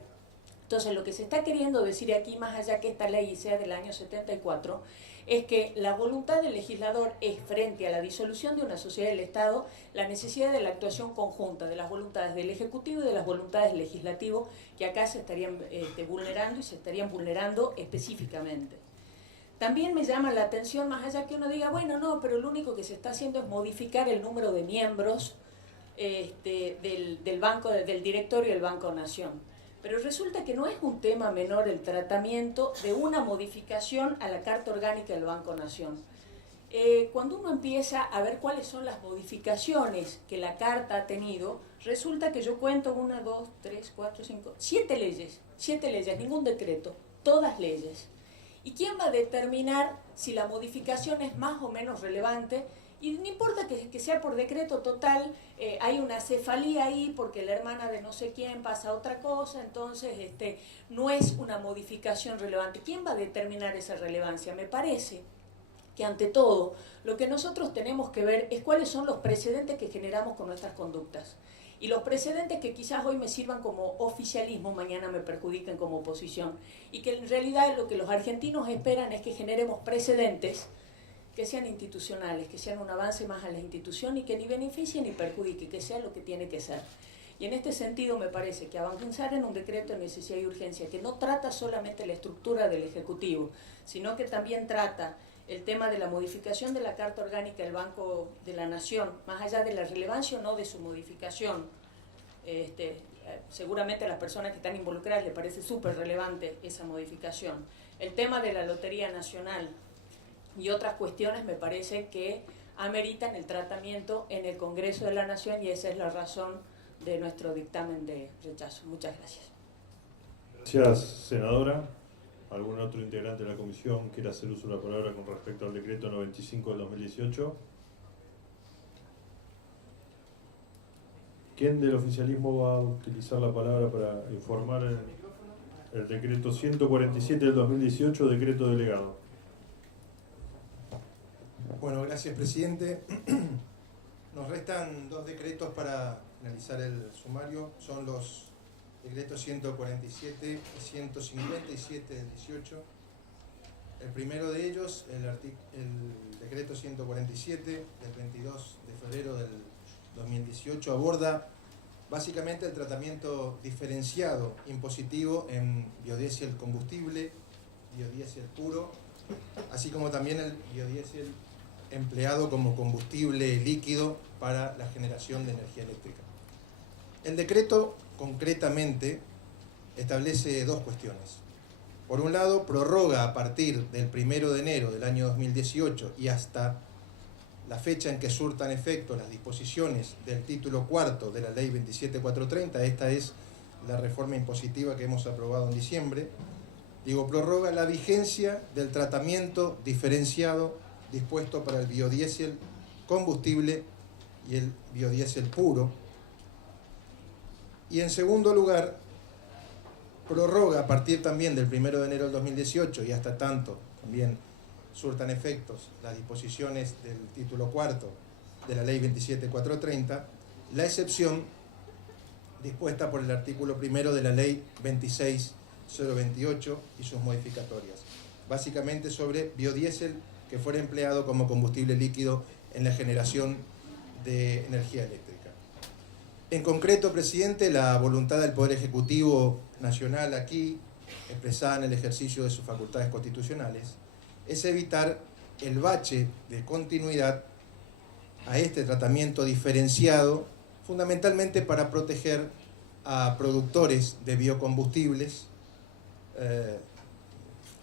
Entonces, lo que se está queriendo decir aquí, más allá que esta ley sea del año 74, es que la voluntad del legislador es, frente a la disolución de una sociedad del Estado, la necesidad de la actuación conjunta de las voluntades del Ejecutivo y de las voluntades del Legislativo, que acá se estarían vulnerando y se estarían vulnerando específicamente. También me llama la atención, más allá que uno diga, bueno, no, pero lo único que se está haciendo es modificar el número de miembros del directorio del Banco Nación. Pero resulta que no es un tema menor el tratamiento de una modificación a la Carta Orgánica del Banco Nación. Cuando uno empieza a ver cuáles son las modificaciones que la Carta ha tenido, resulta que yo cuento 1, 2, 3, 4, 5, 7 leyes, ningún decreto, todas leyes. ¿Y quién va a determinar si la modificación es más o menos relevante? Y no importa que sea por decreto, total, hay una cefalía ahí porque la hermana de no sé quién pasa otra cosa, entonces no es una modificación relevante. ¿Quién va a determinar esa relevancia? Me parece que ante todo lo que nosotros tenemos que ver es cuáles son los precedentes que generamos con nuestras conductas. Y los precedentes que quizás hoy me sirvan como oficialismo, mañana me perjudiquen como oposición. Y que en realidad lo que los argentinos esperan es que generemos precedentes que sean institucionales, que sean un avance más a la institución y que ni beneficie ni perjudique, que sea lo que tiene que ser. Y en este sentido me parece que avanzar en un decreto de necesidad y urgencia que no trata solamente la estructura del Ejecutivo, sino que también trata el tema de la modificación de la Carta Orgánica del Banco de la Nación, más allá de la relevancia o no de su modificación. Seguramente a las personas que están involucradas les parece súper relevante esa modificación. El tema de la Lotería Nacional y otras cuestiones me parece que ameritan el tratamiento en el Congreso de la Nación, y esa es la razón de nuestro dictamen de rechazo. Muchas gracias. Gracias, senadora. ¿Algún otro integrante de la comisión quiera hacer uso de la palabra con respecto al decreto 95 del 2018? ¿Quién del oficialismo va a utilizar la palabra para informar el decreto 147 del 2018, decreto delegado? Bueno, gracias, presidente. Nos restan 2 decretos para finalizar el sumario. Son los decretos 147 y 157 del 18. El primero de ellos, el decreto 147 del 22 de febrero del 2018, aborda básicamente el tratamiento diferenciado impositivo en biodiesel combustible, biodiesel puro, así como también el biodiesel empleado como combustible líquido para la generación de energía eléctrica. El decreto concretamente establece 2 cuestiones. Por un lado, prorroga a partir del 1 de enero del año 2018 y hasta la fecha en que surtan efecto las disposiciones del título cuarto de la Ley 27430, esta es la reforma impositiva que hemos aprobado en diciembre, prorroga la vigencia del tratamiento diferenciado dispuesto para el biodiesel combustible y el biodiesel puro. Y en segundo lugar, prorroga a partir también del 1 de enero del 2018 y hasta tanto también surtan efectos las disposiciones del título cuarto de la Ley 27430, la excepción dispuesta por el artículo 1 de la Ley 26028 y sus modificatorias, básicamente sobre biodiesel que fuera empleado como combustible líquido en la generación de energía eléctrica. En concreto, presidente, la voluntad del Poder Ejecutivo Nacional aquí, expresada en el ejercicio de sus facultades constitucionales, es evitar el bache de continuidad a este tratamiento diferenciado, fundamentalmente para proteger a productores de biocombustibles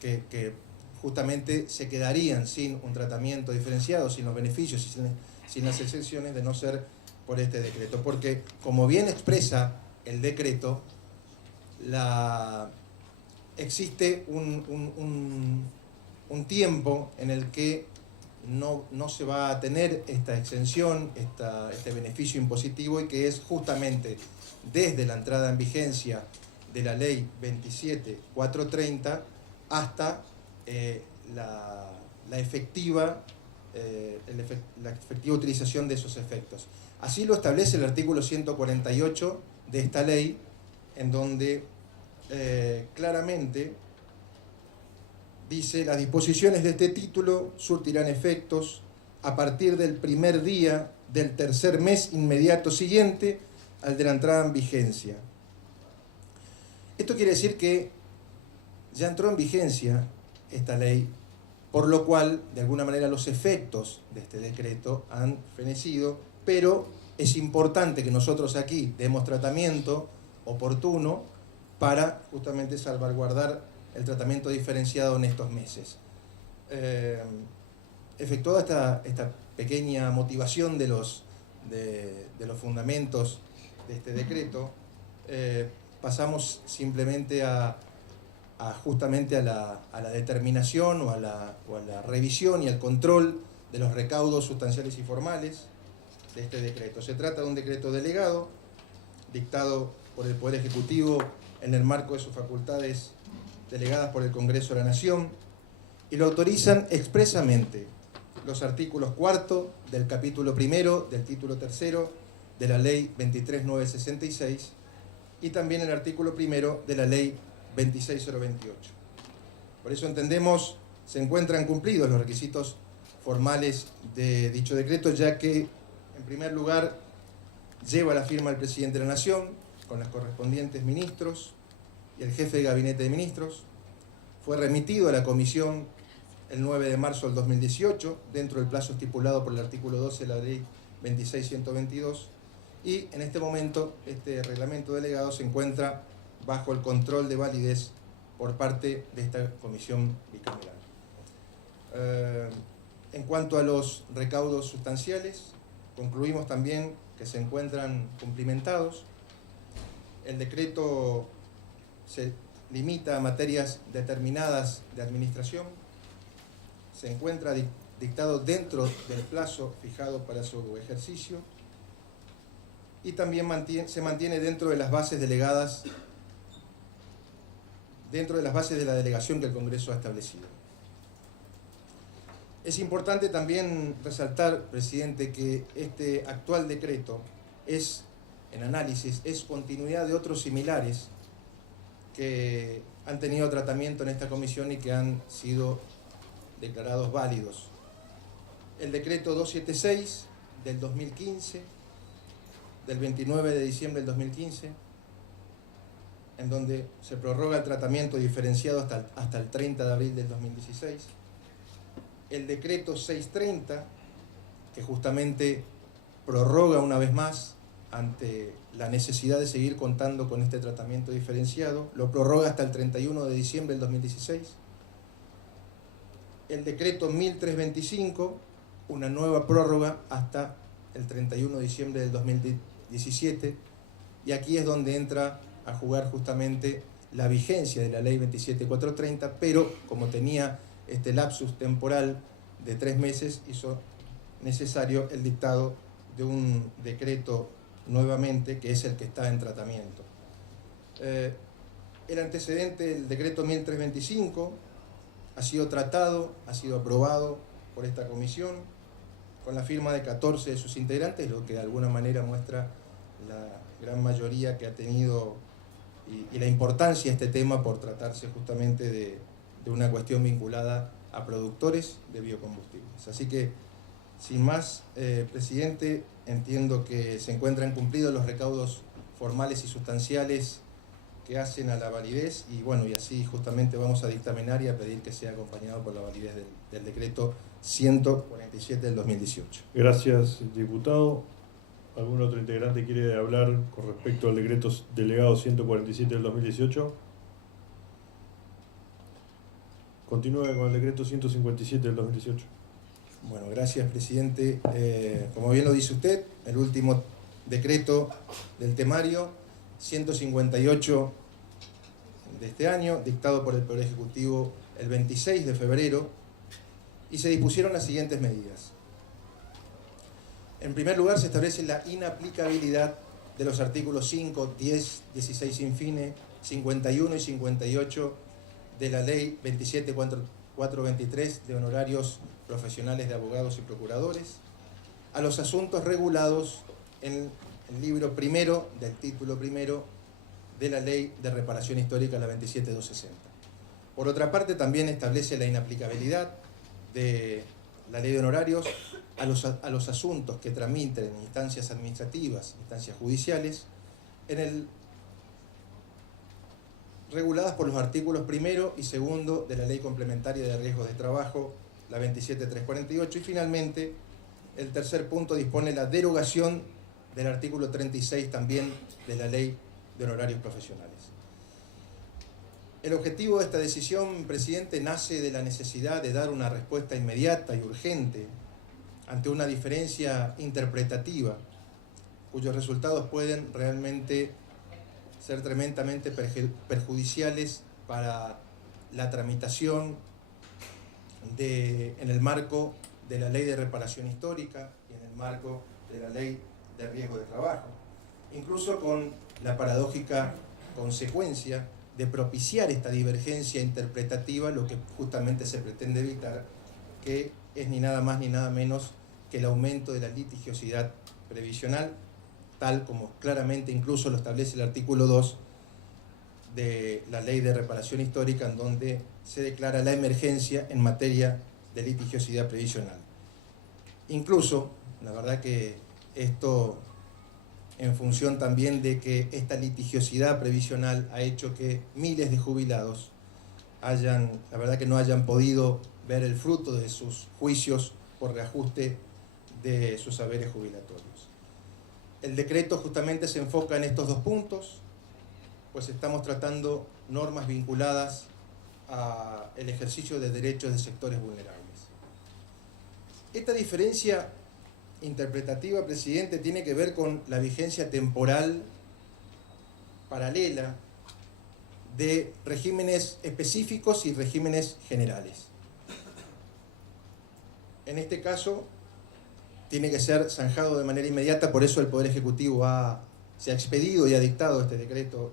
que justamente se quedarían sin un tratamiento diferenciado, sin los beneficios y sin las excepciones de no ser por este decreto. Porque, como bien expresa el decreto, existe un tiempo en el que no se va a tener esta exención, este beneficio impositivo, y que es justamente desde la entrada en vigencia de la Ley 27430 hasta la efectiva utilización de esos efectos. Así lo establece el artículo 148 de esta ley, en donde claramente dice: las disposiciones de este título surtirán efectos a partir del primer día del tercer mes inmediato siguiente al de la entrada en vigencia. Esto quiere decir que ya entró en vigencia esta ley, por lo cual, de alguna manera, los efectos de este decreto han fenecido, pero es importante que nosotros aquí demos tratamiento oportuno para justamente salvaguardar el tratamiento diferenciado en estos meses. Efectuada esta pequeña motivación de los fundamentos de este decreto, pasamos simplemente justamente a la determinación o a la revisión y al control de los recaudos sustanciales y formales de este decreto. Se trata de un decreto delegado, dictado por el Poder Ejecutivo en el marco de sus facultades delegadas por el Congreso de la Nación, y lo autorizan expresamente los artículos 4 del capítulo 1 del título 3 de la Ley 23966 y también el artículo 1 de la Ley 26028. Por eso entendemos se encuentran cumplidos los requisitos formales de dicho decreto, ya que, en primer lugar, lleva la firma del Presidente de la Nación con los correspondientes ministros y el jefe de Gabinete de Ministros. Fue remitido a la Comisión el 9 de marzo del 2018, dentro del plazo estipulado por el artículo 12 de la Ley 26122, y en este momento este reglamento delegado se encuentra bajo el control de validez por parte de esta comisión bicameral. En cuanto a los recaudos sustanciales, concluimos también que se encuentran cumplimentados. El decreto se limita a materias determinadas de administración, se encuentra dictado dentro del plazo fijado para su ejercicio y también se mantiene dentro de las bases delegadas, dentro de las bases de la delegación que el Congreso ha establecido. Es importante también resaltar, presidente, que este actual decreto es, en análisis, es continuidad de otros similares que han tenido tratamiento en esta comisión y que han sido declarados válidos. El decreto 276 del 2015, del 29 de diciembre del 2015, en donde se prorroga el tratamiento diferenciado hasta el 30 de abril del 2016. El decreto 630, que justamente prorroga una vez más ante la necesidad de seguir contando con este tratamiento diferenciado, lo prorroga hasta el 31 de diciembre del 2016. El decreto 1325, una nueva prórroga hasta el 31 de diciembre del 2017, y aquí es donde entra a jugar justamente la vigencia de la ley 27430, pero como tenía este lapsus temporal de 3 meses, hizo necesario el dictado de un decreto nuevamente, que es el que está en tratamiento. El antecedente del decreto 1325 ha sido tratado, ha sido aprobado por esta comisión con la firma de 14 de sus integrantes, lo que de alguna manera muestra la gran mayoría que ha tenido y la importancia de este tema por tratarse justamente de una cuestión vinculada a productores de biocombustibles. Así que, sin más, presidente, entiendo que se encuentran cumplidos los recaudos formales y sustanciales que hacen a la validez, y bueno, y así justamente vamos a dictaminar y a pedir que sea acompañado por la validez del decreto 147 del 2018. Gracias, diputado. ¿Algún otro integrante quiere hablar con respecto al decreto delegado 147 del 2018? Continúe con el decreto 157 del 2018. Bueno, gracias, presidente. Como bien lo dice usted, el último decreto del temario 158 de este año, dictado por el Poder Ejecutivo el 26 de febrero, y se dispusieron las siguientes medidas. En primer lugar, se establece la inaplicabilidad de los artículos 5, 10, 16 in fine, 51 y 58 de la Ley 27423 de honorarios profesionales de abogados y procuradores a los asuntos regulados en el libro primero del título primero de la Ley de Reparación Histórica, la 27260. Por otra parte, también establece la inaplicabilidad de la Ley de Honorarios a los asuntos que tramiten en instancias administrativas, instancias judiciales, reguladas por los artículos primero y segundo de la Ley Complementaria de Riesgos de Trabajo, la 27348, y finalmente el tercer punto dispone la derogación del artículo 36 también de la Ley de Honorarios Profesionales. El objetivo de esta decisión, presidente, nace de la necesidad de dar una respuesta inmediata y urgente ante una diferencia interpretativa cuyos resultados pueden realmente ser tremendamente perjudiciales para la tramitación en el marco de la Ley de Reparación Histórica y en el marco de la Ley de Riesgo de Trabajo, incluso con la paradójica consecuencia de propiciar esta divergencia interpretativa, lo que justamente se pretende evitar, que es ni nada más ni nada menos que el aumento de la litigiosidad previsional, tal como claramente incluso lo establece el artículo 2 de la Ley de Reparación Histórica, en donde se declara la emergencia en materia de litigiosidad previsional. Incluso, la verdad que esto en función también de que esta litigiosidad previsional ha hecho que miles de jubilados la verdad que no hayan podido ver el fruto de sus juicios por reajuste de sus saberes jubilatorios. El decreto justamente se enfoca en estos dos puntos, pues estamos tratando normas vinculadas al ejercicio de derechos de sectores vulnerables. Esta diferencia interpretativa, presidente, tiene que ver con la vigencia temporal paralela de regímenes específicos y regímenes generales. En este caso, tiene que ser zanjado de manera inmediata, por eso el Poder Ejecutivo se ha expedido y ha dictado este decreto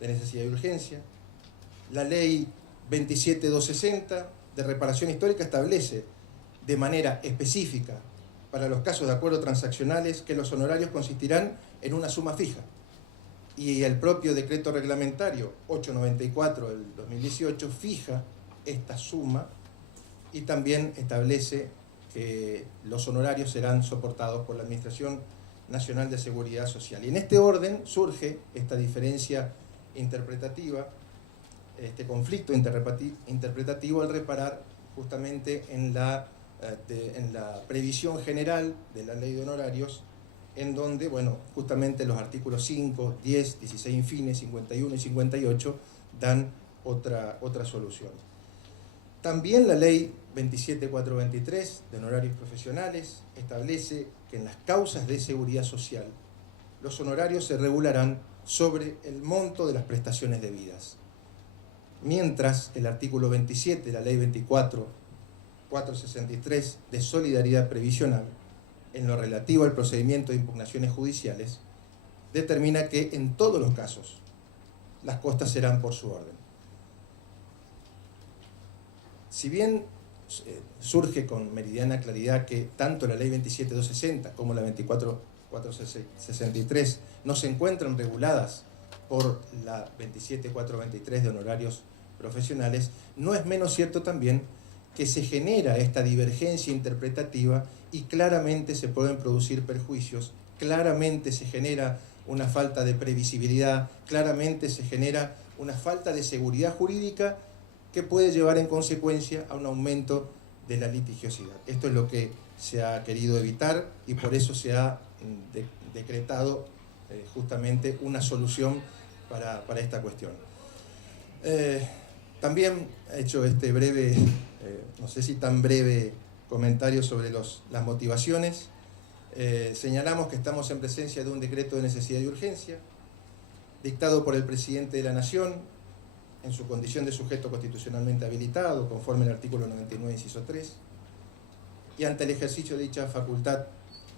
de necesidad y urgencia. La Ley 27260 de reparación histórica establece de manera específica para los casos de acuerdos transaccionales que los honorarios consistirán en una suma fija. Y el propio decreto reglamentario 894 del 2018 fija esta suma y también establece que los honorarios serán soportados por la Administración Nacional de Seguridad Social. Y en este orden surge esta diferencia interpretativa, este conflicto interpretativo al reparar justamente en la previsión general de la Ley de Honorarios en donde, bueno, justamente los artículos 5, 10, 16 infines, 51 y 58 dan otra solución. También la ley 27423 de honorarios profesionales establece que en las causas de seguridad social los honorarios se regularán sobre el monto de las prestaciones debidas, mientras que el artículo 27 de la ley 24463 de solidaridad previsional, en lo relativo al procedimiento de impugnaciones judiciales, determina que en todos los casos las costas serán por su orden. Si bien surge con meridiana claridad que tanto la ley 27260 como la 24463 no se encuentran reguladas por la 27423 de honorarios profesionales, no es menos cierto también que se genera esta divergencia interpretativa y claramente se pueden producir perjuicios, claramente se genera una falta de previsibilidad, claramente se genera una falta de seguridad jurídica que puede llevar en consecuencia a un aumento de la litigiosidad. Esto es lo que se ha querido evitar y por eso se ha decretado justamente una solución para esta cuestión. También he hecho este breve, no sé si tan breve comentario sobre las motivaciones. Señalamos que estamos en presencia de un decreto de necesidad y urgencia, dictado por el presidente de la Nación, en su condición de sujeto constitucionalmente habilitado, conforme al artículo 99, inciso 3, y ante el ejercicio de dicha facultad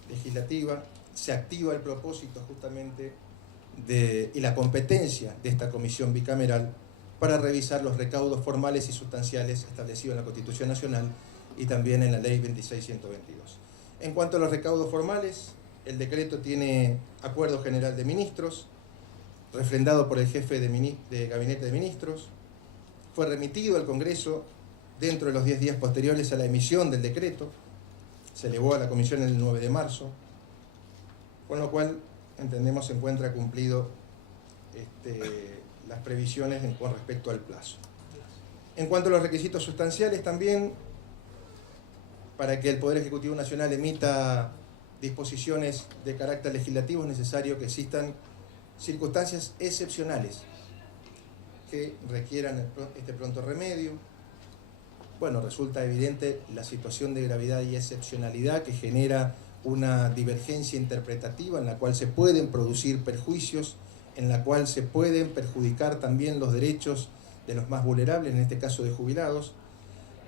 legislativa, se activa el propósito justamente y la competencia de esta comisión bicameral para revisar los recaudos formales y sustanciales establecidos en la Constitución Nacional y también en la Ley 26122. En cuanto a los recaudos formales, el decreto tiene acuerdo general de ministros, refrendado por el jefe de Gabinete de Ministros, fue remitido al Congreso dentro de los 10 días posteriores a la emisión del decreto, se elevó a la Comisión el 9 de marzo, con lo cual entendemos se encuentra cumplido las previsiones con respecto al plazo. En cuanto a los requisitos sustanciales también, para que el Poder Ejecutivo Nacional emita disposiciones de carácter legislativo es necesario que existan circunstancias excepcionales que requieran este pronto remedio. Bueno, resulta evidente la situación de gravedad y excepcionalidad que genera una divergencia interpretativa en la cual se pueden producir perjuicios, en la cual se pueden perjudicar también los derechos de los más vulnerables, en este caso de jubilados,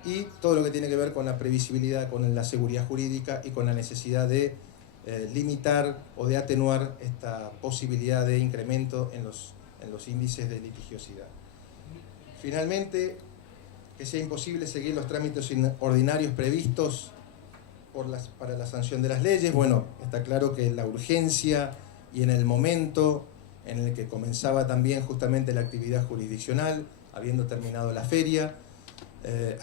y todo lo que tiene que ver con la previsibilidad, con la seguridad jurídica y con la necesidad de limitar o de atenuar esta posibilidad de incremento en los índices de litigiosidad. Finalmente, que sea imposible seguir los trámites ordinarios previstos para la sanción de las leyes. Bueno, está claro que la urgencia y en el momento en el que comenzaba también justamente la actividad jurisdiccional, habiendo terminado la feria,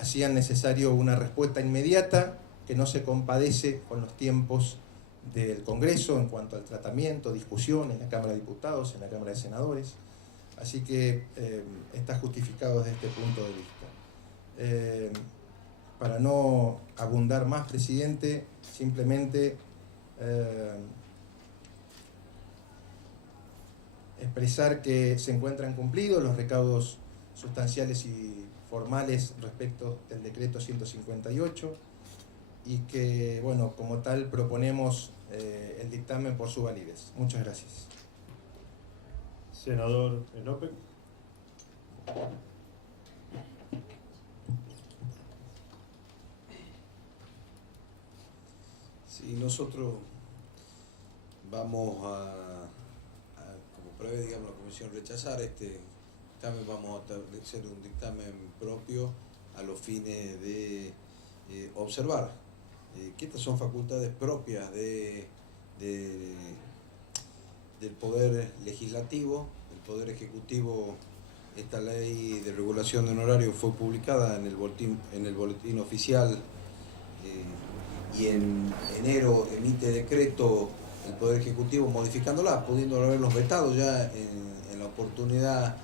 hacían necesario una respuesta inmediata que no se compadece con los tiempos del Congreso en cuanto al tratamiento, discusión en la Cámara de Diputados, en la Cámara de Senadores. Así que está justificado desde este punto de vista. Para no abundar más, presidente, simplemente expresar que se encuentran cumplidos los recaudos sustanciales y formales respecto del decreto 158 y que, bueno, como tal proponemos el dictamen por su validez. Muchas gracias. Senador Enope. Sí, nosotros vamos como prevé, digamos, la comisión rechazar este dictamen, vamos a establecer un dictamen propio a los fines de observar que estas son facultades propias del Poder Legislativo. El Poder Ejecutivo, esta ley de regulación de honorarios fue publicada en el boletín oficial y en enero emite decreto el Poder Ejecutivo modificándola, pudiendo haberlos vetado ya en la oportunidad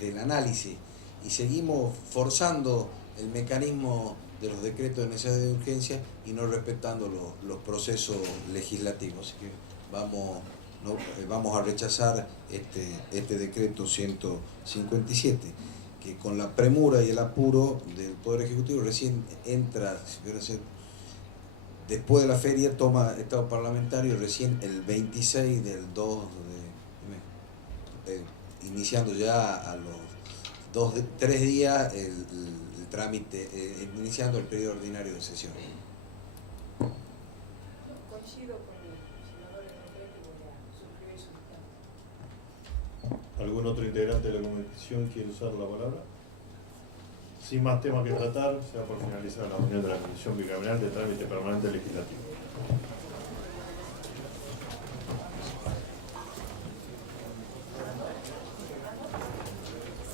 del análisis, y seguimos forzando el mecanismo de los decretos de necesidad de urgencia y no respetando los procesos legislativos. Así que vamos a rechazar este decreto 157, que con la premura y el apuro del Poder Ejecutivo recién entra, después de la feria toma estado parlamentario recién el 26 del 2 iniciando ya a los 3 días el trámite, iniciando el periodo ordinario de sesión. Coincido con el senador Enrique y voy a suscribir su dictamen. ¿Algún otro integrante de la comisión quiere usar la palabra? Sin más temas que tratar, se da por finalizar la reunión de la Comisión Bicameral de Trámite Permanente Legislativo.